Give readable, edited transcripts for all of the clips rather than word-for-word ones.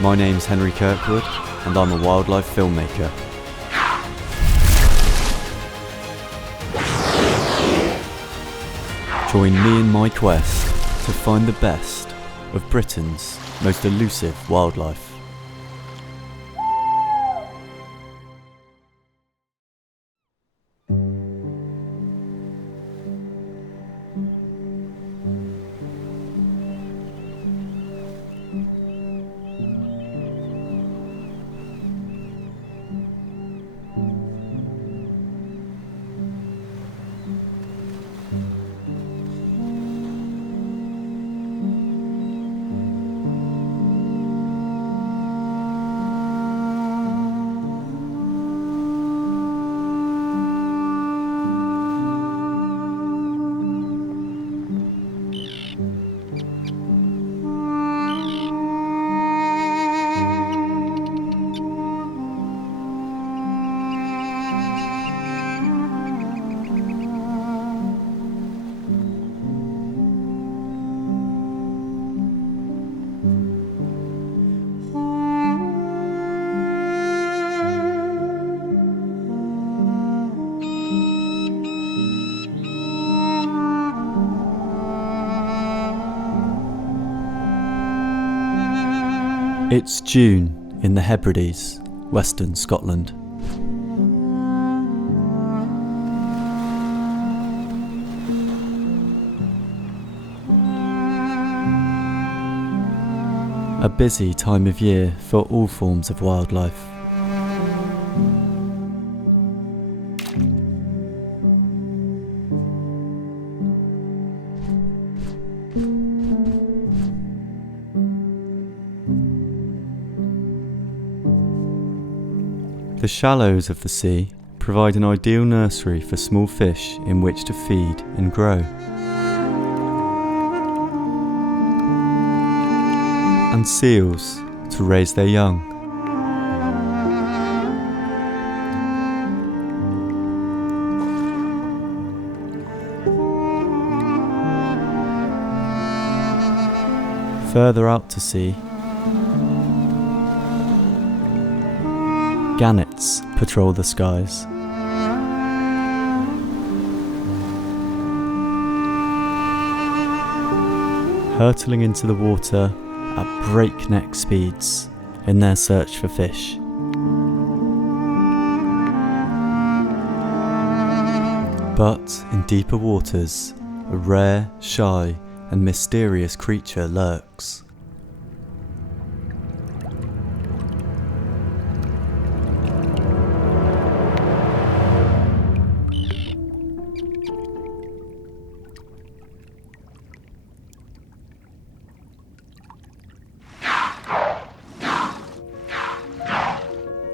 My name's Henry Kirkwood, and I'm a wildlife filmmaker. Join me in my quest to find the best of Britain's most elusive wildlife. It's June in the Hebrides, western Scotland. A busy time of year for all forms of wildlife. The shallows of the sea provide an ideal nursery for small fish in which to feed and grow. And seals to raise their young. Further out to sea, gannets patrol the skies. Hurtling into the water at breakneck speeds in their search for fish. But in deeper waters, a rare, shy, and mysterious creature lurks.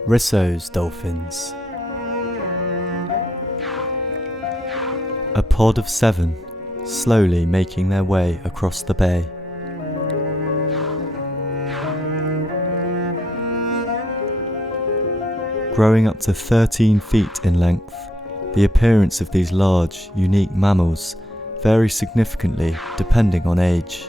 Risso's dolphins. A pod of 7, slowly making their way across the bay. Growing up to 13 feet in length, the appearance of these large, unique mammals varies significantly depending on age.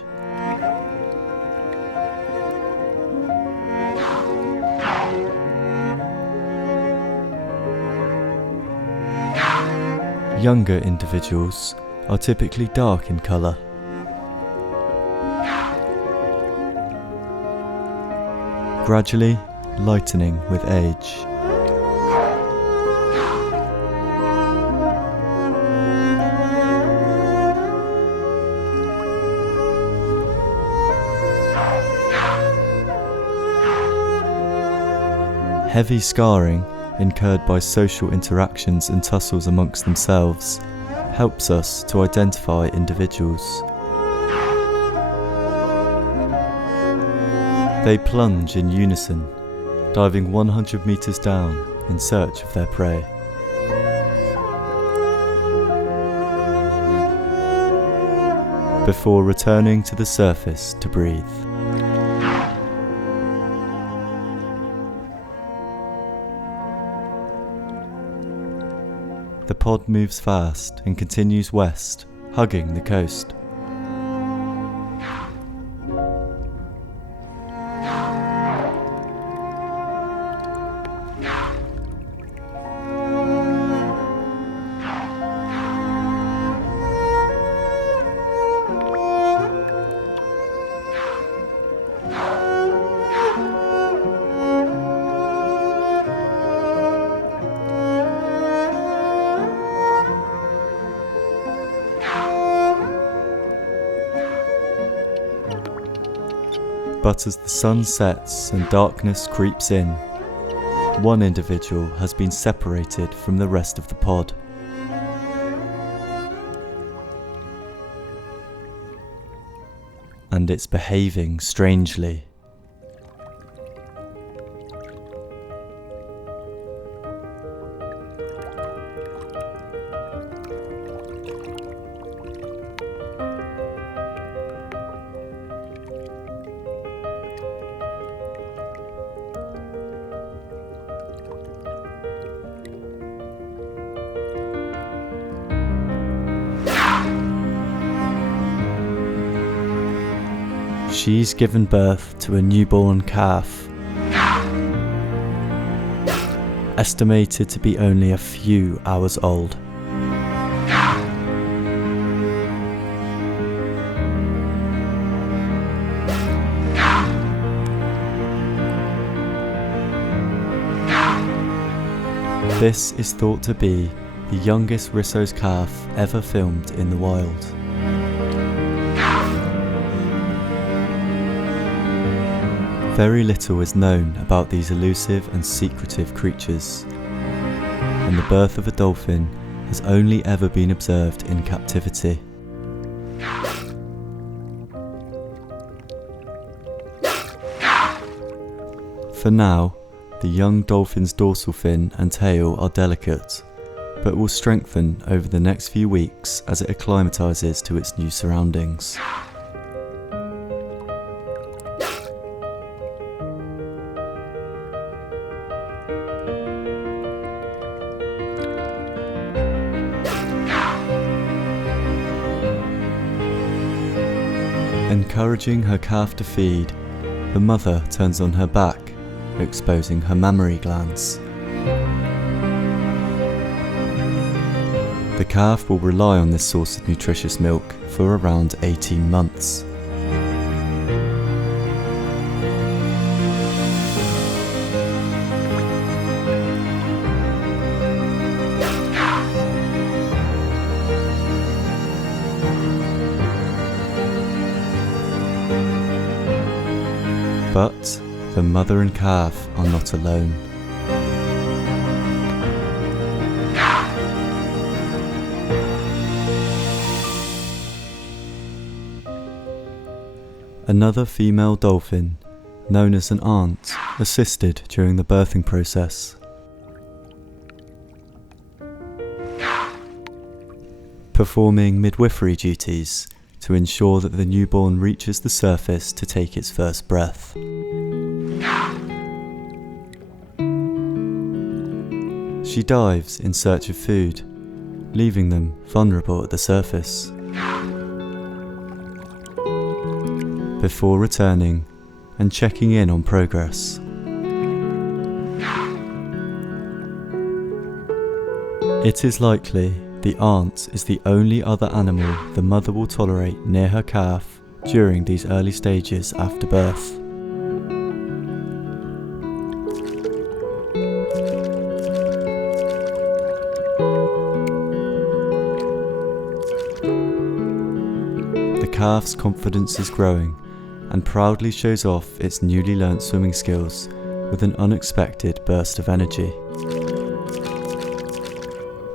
Younger individuals are typically dark in colour. Gradually lightening with age. Heavy scarring incurred by social interactions and tussles amongst themselves helps us to identify individuals. They plunge in unison, diving 100 metres down in search of their prey. Before returning to the surface to breathe. The pod moves fast and continues west, hugging the coast. But as the sun sets and darkness creeps in, one individual has been separated from the rest of the pod. And it's behaving strangely. She's given birth to a newborn calf, estimated to be only a few hours old. This is thought to be the youngest Risso's calf ever filmed in the wild. Very little is known about these elusive and secretive creatures, and the birth of a dolphin has only ever been observed in captivity. For now, the young dolphin's dorsal fin and tail are delicate, but will strengthen over the next few weeks as it acclimatises to its new surroundings. Encouraging her calf to feed, the mother turns on her back, exposing her mammary glands. The calf will rely on this source of nutritious milk for around 18 months. But the mother and calf are not alone. Another female dolphin, known as an aunt, assisted during the birthing process. Performing midwifery duties to ensure that the newborn reaches the surface to take its first breath. She dives in search of food, leaving them vulnerable at the surface, before returning and checking in on progress. It is likely the aunt is the only other animal the mother will tolerate near her calf during these early stages after birth. The calf's confidence is growing and proudly shows off its newly learnt swimming skills with an unexpected burst of energy.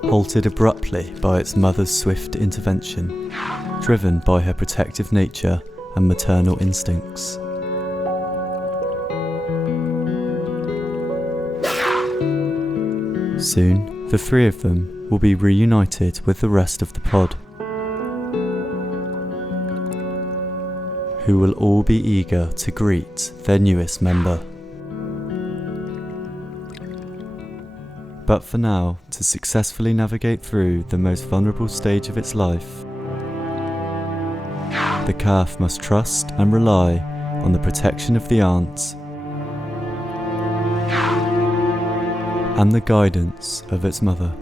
Halted abruptly by its mother's swift intervention, driven by her protective nature and maternal instincts. Soon, the three of them will be reunited with the rest of the pod, who will all be eager to greet their newest member. But for now, to successfully navigate through the most vulnerable stage of its life, the calf must trust and rely on the protection of the aunt and the guidance of its mother.